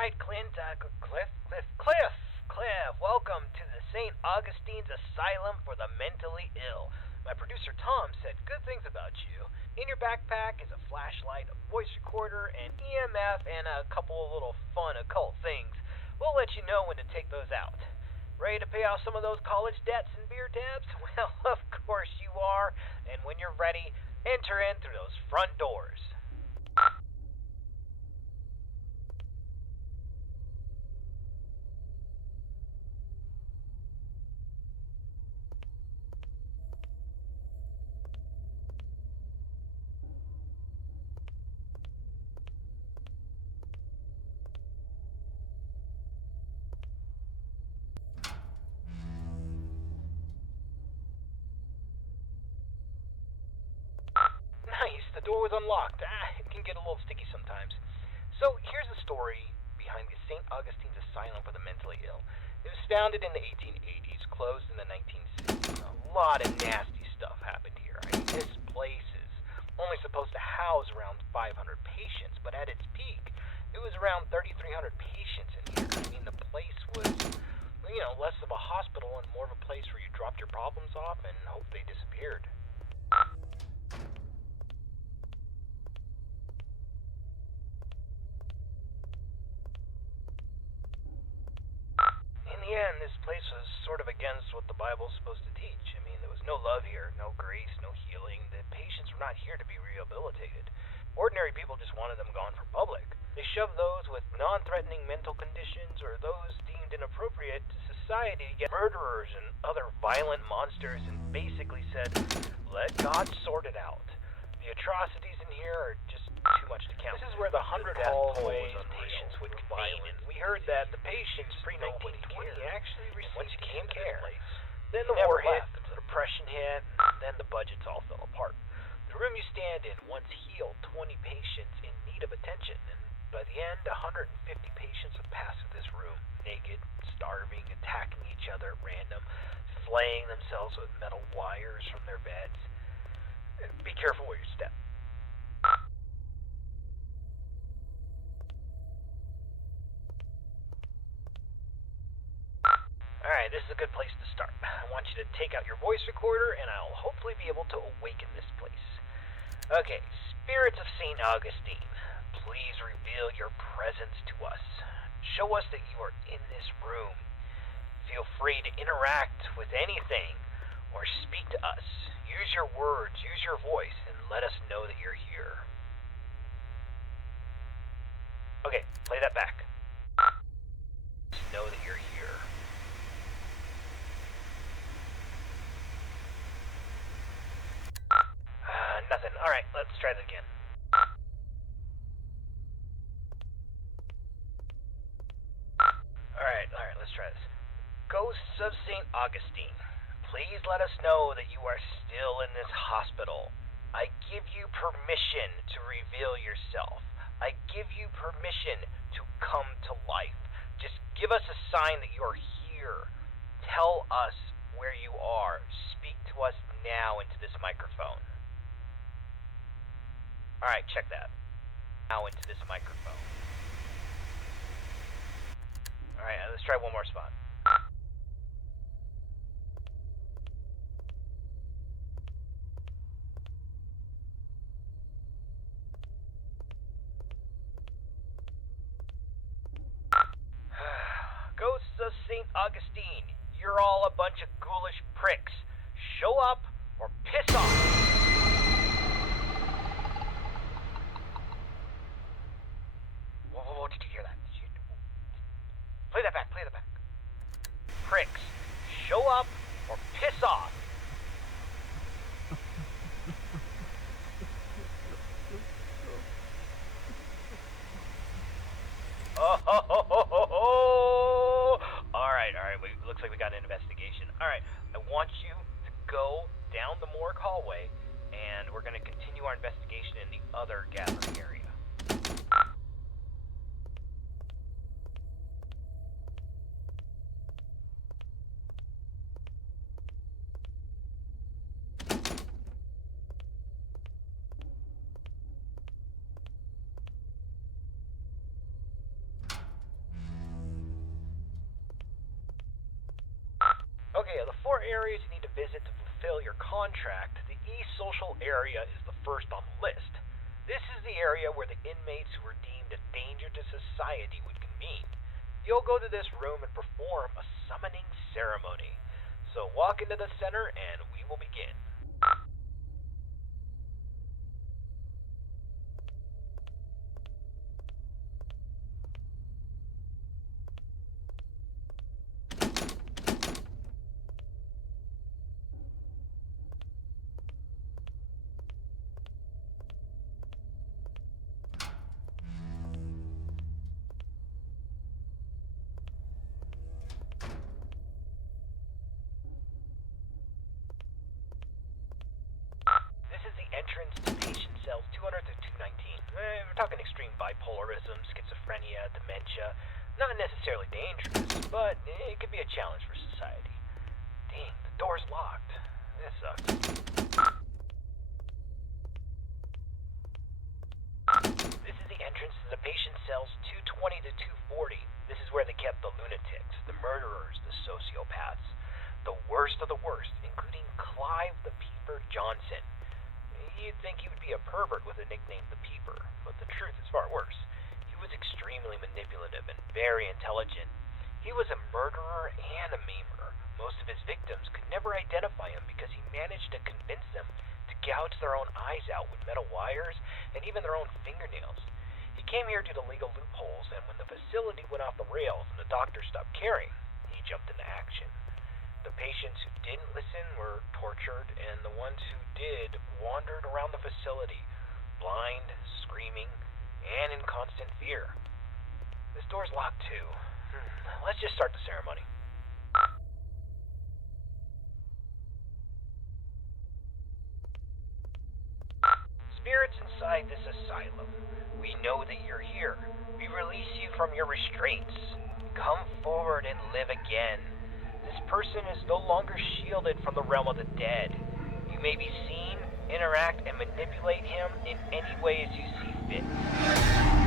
right, Clint. Cliff. Welcome to the St. Augustine's Asylum for the Mentally Ill. My producer Tom said good things about you. In your backpack is a flashlight, a voice recorder, an EMF, and a couple of little fun occult things. We'll let you know when to take those out. Ready to pay off some of those college debts and beer tabs? Well, of course you are. And when you're ready, enter in through those front doors. Nice, the door was unlocked. It can get a little sticky sometimes. So here's the story behind the St. Augustine's Asylum for the Mentally Ill. It was founded in the 1880s, closed in the 1960s. A lot of nasty stuff happened here. This place is only supposed to house around 500 patients, but at its peak, it was around 3,300 patients in here. The place was, less of a hospital and more of a place where you dropped your problems off and hoped they disappeared. In the end, this place was sort of against what the Bible's supposed to teach. There was no love here, no grace, no healing. The patients were not here to be rehabilitated. Ordinary people just wanted them gone for public. They shoved those with non-threatening mental conditions or those deemed inappropriate to society to get murderers and other violent monsters and basically said, let God sort it out. The atrocities in here are just too much to count. This is where the 100 hallways patients would convene, and we heard that the patients pre-1920 actually received once you came care. Then the war hit, the depression hit, and then the budgets all fell apart. The room you stand in once healed 20 patients in need of attention, and by the end, 150 patients would pass through this room, naked, starving, attacking each other at random, flaying themselves with metal wires from their beds. Be careful where you step. Alright, this is a good place to start. I want you to take out your voice recorder, and I'll hopefully be able to awaken this place. Okay, spirits of St. Augustine, please reveal your presence to us. Show us that you are in this room. Feel free to interact with anything or speak to us. Use your words, use your voice, and let us know that you're here. Okay, play that back. Just know that you're here. Nothing. Alright, let's try that again. Alright, let's try this. Ghosts of St. Augustine, please let us know that you are still in this hospital. I give you permission to reveal yourself. I give you permission to come to life. Just give us a sign that you're here. Tell us where you are. Speak to us now into this microphone. Alright, check that. Now into this microphone. Alright, let's try one more spot. Ghosts of St. Augustine, you're all a bunch of ghoulish pricks. Show up or piss off! Whoa, did you hear that? Play that back. Pricks, show up or piss off! Alright, looks like we got an investigation. Alright, I want you to go down the morgue hallway, and we're going to continue our investigation in the other gathering area. areas you need to visit to fulfill your contract, the e-social area is the first on the list. This is the area where the inmates who are deemed a danger to society would convene. You'll go to this room and perform a summoning ceremony. So walk into the center and we will begin. Entrance to patient cells 200 to 219. We're talking extreme bipolarism, schizophrenia, dementia. Not necessarily dangerous, but it could be a challenge for society. Dang, the door's locked. This sucks. This is the entrance to the patient cells 220 to 240. This is where they kept the lunatics, the murderers, the sociopaths. The worst of the worst, including Clive the Peeper Johnson. You'd think he would be a pervert with a nickname the Peeper, but the truth is far worse. He was extremely manipulative and very intelligent. He was a murderer and a memer. Most of his victims could never identify him because he managed to convince them to gouge their own eyes out with metal wires and even their own fingernails. He came here due to legal loopholes, and when the facility went off the rails and the doctors stopped caring, he jumped into action. The patients who didn't listen were tortured, and the ones who did wandered around the facility, blind, screaming, and in constant fear. This door's locked too. Let's just start the ceremony. Spirits inside this asylum, we know that you're here. We release you from your restraints. Come forward and live again. This person is no longer shielded from the realm of the dead. You may be seen, interact, and manipulate him in any way as you see fit.